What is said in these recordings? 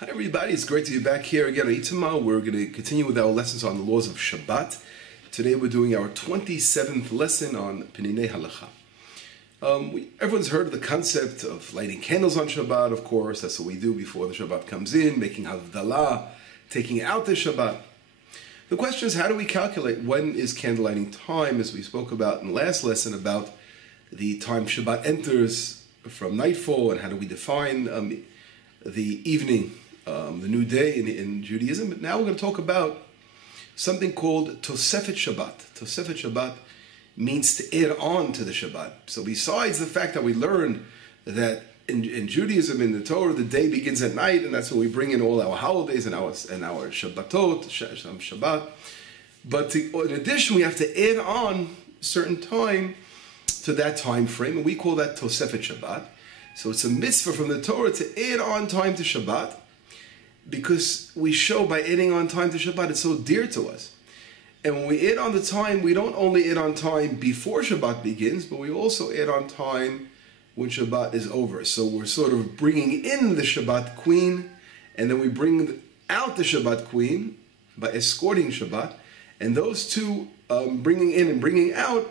Hi everybody, it's great to be back here again on Itamar. We're going to continue with our lessons on the laws of Shabbat. Today we're doing our 27th lesson on Peninei Halacha. Everyone's heard of the concept of lighting candles on Shabbat, of course. That's what we do before the Shabbat comes in, making Havdalah, taking out the Shabbat. The question is, how do we calculate when is candle lighting time, as we spoke about in the last lesson about the time Shabbat enters from nightfall, and how do we define the evening, the new day in Judaism. But now we're going to talk about something called Tosefet Shabbat. Tosefet Shabbat means to add on to the Shabbat. So besides the fact that we learned that in Judaism, in the Torah, the day begins at night, and that's when we bring in all our holidays and our Shabbatot, Shabbat. But in addition, we have to add on certain time to that time frame, and we call that Tosefet Shabbat. So it's a mitzvah from the Torah to add on time to Shabbat, because we show by adding on time to Shabbat, it's so dear to us. And when we add on the time, we don't only add on time before Shabbat begins, but we also add on time when Shabbat is over. So we're sort of bringing in the Shabbat queen, and then we bring out the Shabbat queen by escorting Shabbat. And those two, bringing in and bringing out,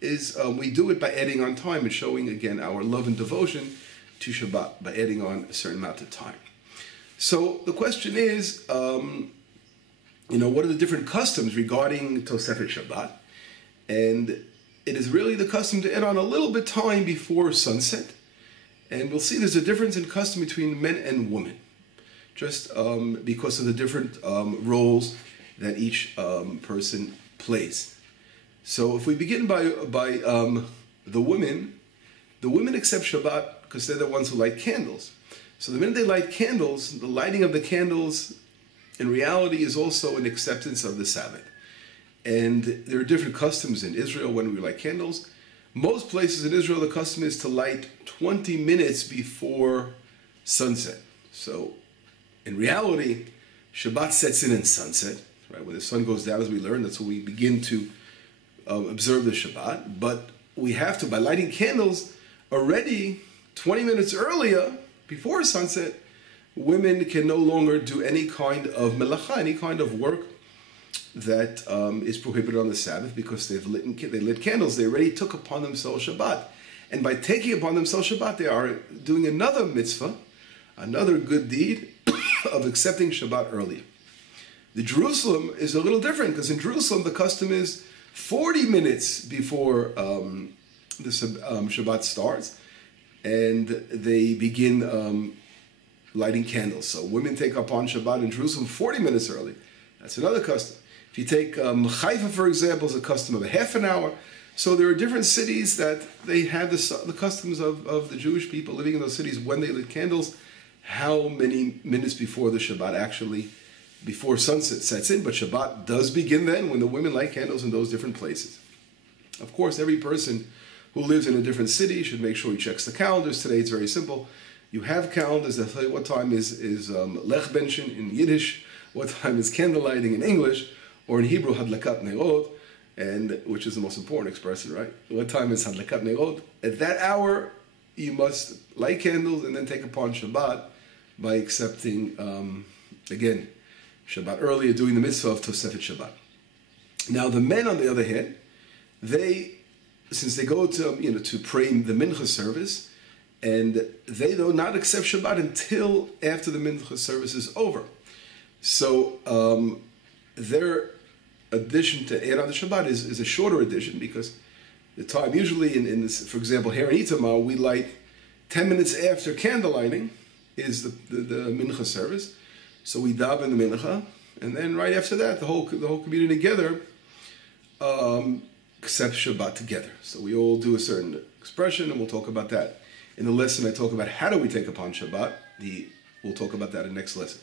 is we do it by adding on time and showing again our love and devotion to Shabbat by adding on a certain amount of time. So the question is, what are the different customs regarding Tosefet Shabbat? And it is really the custom to add on a little bit time before sunset. And we'll see there's a difference in custom between men and women, just because of the different roles that each person plays. So if we begin by the women accept Shabbat because they're the ones who light candles. So the minute they light candles, the lighting of the candles in reality is also an acceptance of the Sabbath. And there are different customs in Israel when we light candles. Most places in Israel, the custom is to light 20 minutes before sunset. So in reality, Shabbat sets in sunset, right? When the sun goes down, as we learned, that's when we begin to observe the Shabbat. But we have to, by lighting candles, already 20 minutes earlier, before sunset, women can no longer do any kind of melacha, any kind of work that is prohibited on the Sabbath, because they lit candles. They already took upon themselves Shabbat. And by taking upon themselves Shabbat, they are doing another mitzvah, another good deed of accepting Shabbat earlier. The Jerusalem is a little different, because in Jerusalem the custom is 40 minutes before the Shabbat starts, and they begin lighting candles. So women take upon Shabbat in Jerusalem 40 minutes early. That's another custom. If you take Haifa, for example, is a custom of a half an hour. So there are different cities that they have the customs of the Jewish people living in those cities when they lit candles, how many minutes before the Shabbat actually, before sunset sets in. But Shabbat does begin then when the women light candles in those different places. Of course, every person who lives in a different city should make sure he checks the calendars. Today it's very simple. You have calendars that tell you what time is Lech Benshin in Yiddish, what time is candle lighting in English, or in Hebrew, Hadlakat Nerot, and which is the most important expression, right? What time is Hadlakat Nerot? At that hour, you must light candles and then take upon Shabbat by accepting, again, Shabbat earlier, doing the mitzvah of Tosefet Shabbat. Now, the men, on the other hand, since they go to pray the mincha service, and they do not accept Shabbat until after the mincha service is over. So their addition to add on the Shabbat is a shorter addition, because the time usually in this, for example, here in Itamar, we light 10 minutes after candle lighting is the mincha service. So we daven the mincha, and then right after that, the whole community together accept Shabbat together. So we all do a certain expression, and we'll talk about that. In the lesson, I talk about how do we take upon Shabbat. We'll talk about that in the next lesson.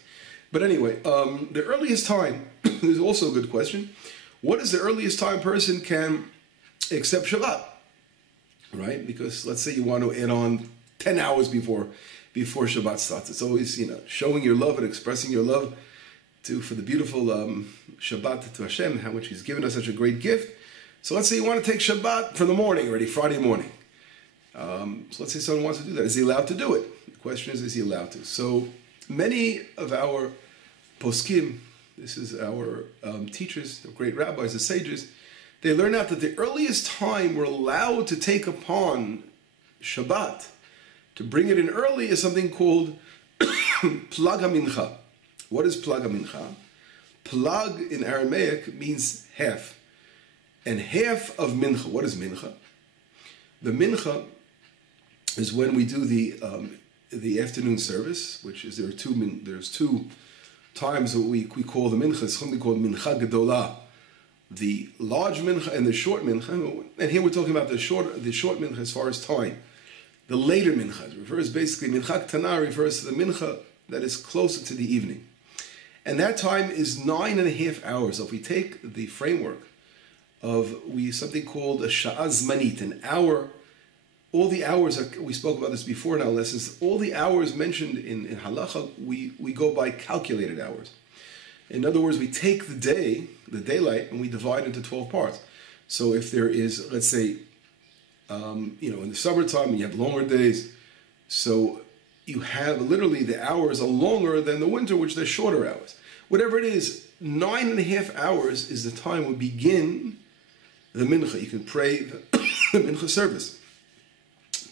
But anyway, the earliest time is also a good question. What is the earliest time a person can accept Shabbat? Right? Because let's say you want to add on 10 hours before Shabbat starts. It's always, showing your love and expressing your love for the beautiful Shabbat to Hashem, how much He's given us such a great gift. So let's say you want to take Shabbat for the morning already, Friday morning. So let's say someone wants to do that. Is he allowed to do it? The question is he allowed to? So many of our poskim, this is our teachers, the great rabbis, the sages, they learn out that the earliest time we're allowed to take upon Shabbat, to bring it in early, is something called Plag HaMincha. What is Plag HaMincha? Plag in Aramaic means half. And half of Mincha. What is Mincha? The Mincha is when we do the afternoon service, which is there's two times that we call the Mincha. It's something called Mincha Gedolah, the large Mincha and the short Mincha. And here we're talking about the short Mincha as far as time. The later Mincha refers basically, Mincha Ktana refers to the Mincha that is closer to the evening. And that time is 9.5 hours. So if we take the framework of something called a Sha'az Manit, an hour, all the hours, we spoke about this before in our lessons, all the hours mentioned in halacha, we go by calculated hours. In other words, we take the day, the daylight, and we divide into 12 parts. So if there is, let's say, in the summertime, you have longer days, so you have literally the hours are longer than the winter, which they're shorter hours. Whatever it is, 9.5 hours is the time we begin the mincha. You can pray the mincha service.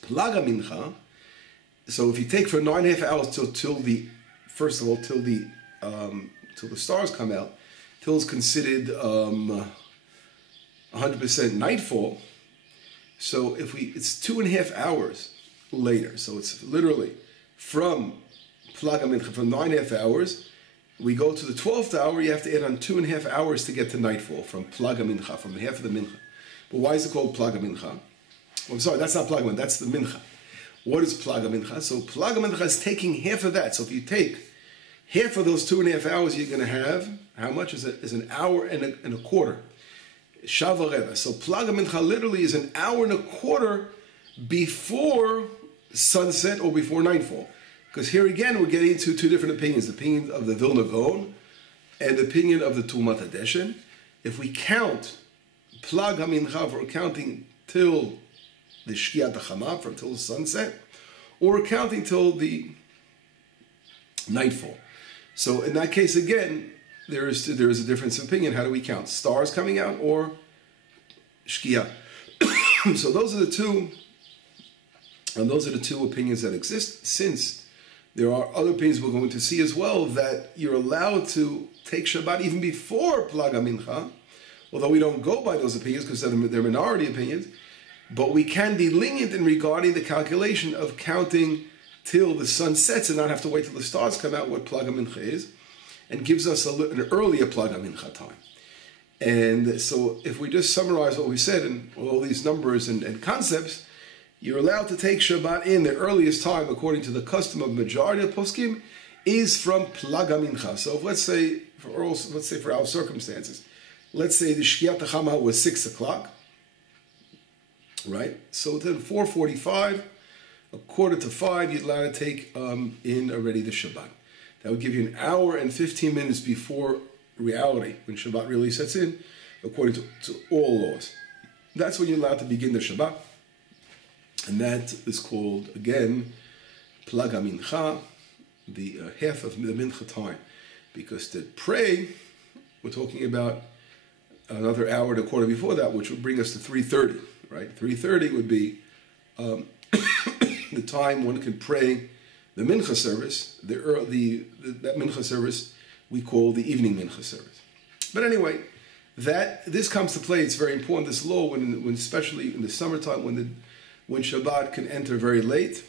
Plag HaMincha, so if you take for 9.5 hours till the stars come out, till it's considered 100% nightfall. So it's 2.5 hours later. So it's literally from Plag HaMincha, from 9.5 hours, we go to the 12th hour, you have to add on 2.5 hours to get to nightfall, from Plag HaMincha, from half of the Mincha. But why is it called Plag HaMincha? Oh, I'm sorry, that's not Plag HaMincha, that's the Mincha. What is Plag HaMincha? So Plag HaMincha is taking half of that. So if you take half of those 2.5 hours, you're going to have, how much is it? Is an hour and a quarter. Shava Reva. So Plag HaMincha literally is an hour and a quarter before sunset or before nightfall. Because here again, we're getting into two different opinions. The opinion of the Vilna Gaon and the opinion of the Tumat Hadeshen. If we count Plag HaMincha, we're counting till the Shkiat HaChama, from till sunset, or we're counting till the nightfall. So in that case, again, there is a difference of opinion. How do we count? Stars coming out or Shkia? So those are the two opinions that exist. Since there are other opinions we're going to see as well, that you're allowed to take Shabbat even before Plag HaMincha, although we don't go by those opinions because they're minority opinions, but we can be lenient in regarding the calculation of counting till the sun sets and not have to wait till the stars come out, what Plag HaMincha is, and gives us an earlier Plag HaMincha time. And so if we just summarize what we said and all these numbers and concepts, you're allowed to take Shabbat in the earliest time, according to the custom of majority of poskim, is from Plag HaMincha. So if, let's say for our circumstances, let's say the Shkiat HaChama was 6 o'clock, right? So then 4:45, 4:45, you're allowed to take in already the Shabbat. That would give you an hour and 15 minutes before reality, when Shabbat really sets in, according to all laws. That's when you're allowed to begin the Shabbat. And that is called, again, Plag HaMincha, the half of the Mincha time. Because to pray, we're talking about another hour and a quarter before that, which would bring us to 3:30, right? 3:30 would be the time one can pray the Mincha service, that Mincha service we call the evening Mincha service. But anyway, this comes to play. It's very important, this law, when especially in the summertime, when Shabbat can enter very late,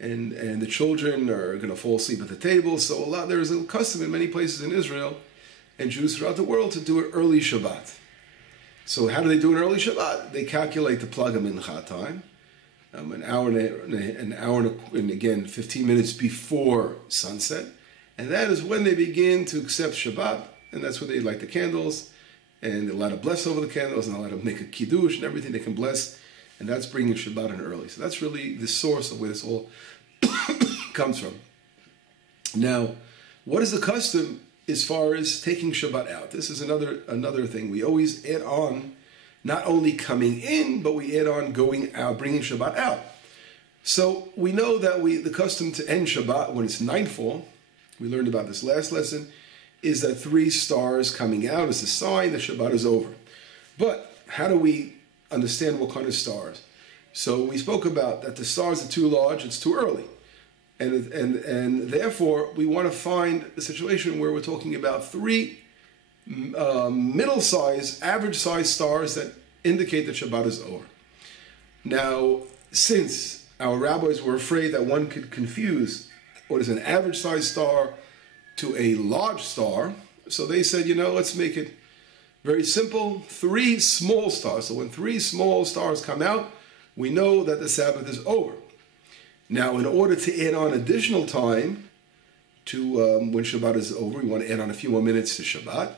and the children are going to fall asleep at the table. So there's a custom in many places in Israel and Jews throughout the world to do an early Shabbat. So how do they do an early Shabbat? They calculate the Plag HaMincha time, an hour and again 15 minutes before sunset, and that is when they begin to accept Shabbat, and that's when they light the candles, and they're allowed to bless over the candles, and they're allowed to make a kiddush and everything they can bless, and that's bringing Shabbat in early. So that's really the source of where this all comes from. Now, what is the custom as far as taking Shabbat out? This is another thing. We always add on, not only coming in, but we add on going out, bringing Shabbat out. So we know that the custom to end Shabbat when it's nightfall, we learned about this last lesson, is that 3 stars coming out is a sign that Shabbat is over. But how do we understand what kind of stars? So we spoke about that the stars are too large, it's too early. And therefore, we want to find a situation where we're talking about 3 middle-sized, average-sized stars that indicate that Shabbat is over. Now, since our rabbis were afraid that one could confuse what is an average-sized star to a large star, so they said, let's make it very simple, 3 small stars. So when 3 small stars come out, we know that the Sabbath is over. Now, in order to add on additional time to when Shabbat is over, we want to add on a few more minutes to Shabbat.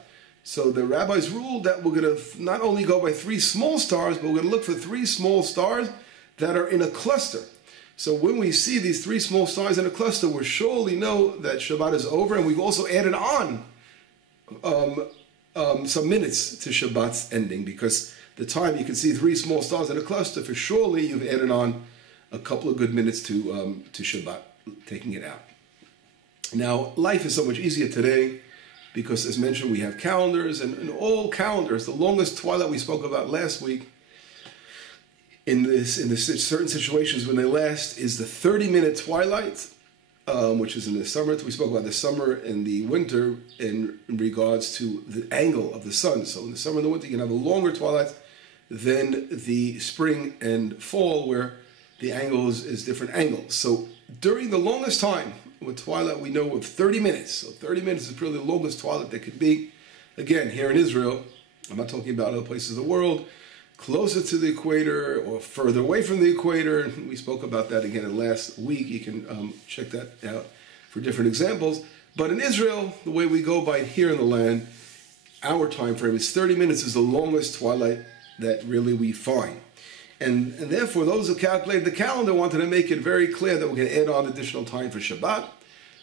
So the rabbis ruled that we're going to not only go by 3 small stars, but we're going to look for 3 small stars that are in a cluster. So when we see these 3 small stars in a cluster, we surely know that Shabbat is over, and we've also added on some minutes to Shabbat's ending, because the time you can see 3 small stars in a cluster, for surely you've added on a couple of good minutes to Shabbat, taking it out. Now, life is so much easier today because, as mentioned, we have calendars, and in all calendars, the longest twilight we spoke about last week, in the certain situations when they last, is the 30-minute twilight, which is in the summer. We spoke about the summer and the winter in regards to the angle of the sun. So in the summer and the winter, you can have a longer twilight than the spring and fall, where the angle is different angles. So during the longest time with twilight, we know of 30 minutes. So 30 minutes is probably the longest twilight that could be. Again, here in Israel, I'm not talking about other places of the world, closer to the equator or further away from the equator. We spoke about that again last week. You can check that out for different examples. But in Israel, the way we go by here in the land, our time frame is 30 minutes is the longest twilight that really we find. And therefore, those who calculated the calendar wanted to make it very clear that we're going to add on additional time for Shabbat.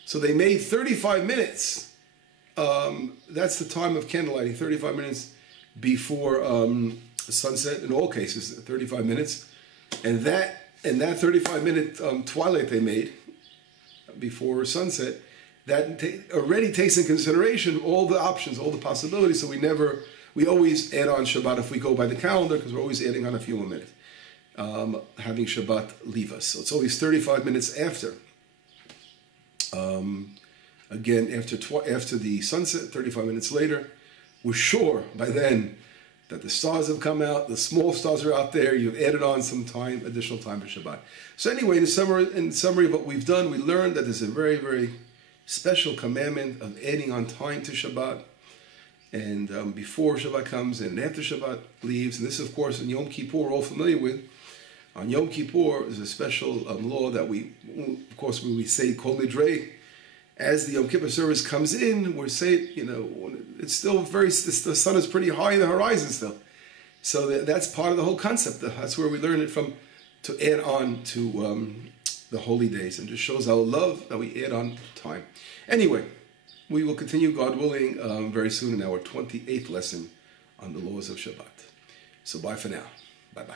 So they made 35 minutes. That's the time of candlelighting, 35 minutes before sunset. In all cases, 35 minutes. And that 35-minute twilight they made before sunset, that already takes in consideration all the options, all the possibilities. So we always add on Shabbat if we go by the calendar, because we're always adding on a few more minutes. Having Shabbat leave us. So it's always 35 minutes after. Again, after the sunset, 35 minutes later, we're sure by then that the stars have come out, the small stars are out there, you've added on some time, additional time for Shabbat. So anyway, in summary of what we've done, we learned that there's a very, very special commandment of adding on time to Shabbat, and before Shabbat comes and after Shabbat leaves. And this, of course, in Yom Kippur, we're all familiar with. On Yom Kippur, there's a special law that we say Kol Nidrei. As the Yom Kippur service comes in, we say, it's still the sun is pretty high in the horizon still. So that's part of the whole concept. That's where we learn it from, to add on to the holy days, and just shows our love that we add on time. Anyway, we will continue, God willing, very soon in our 28th lesson on the laws of Shabbat. So bye for now. Bye-bye.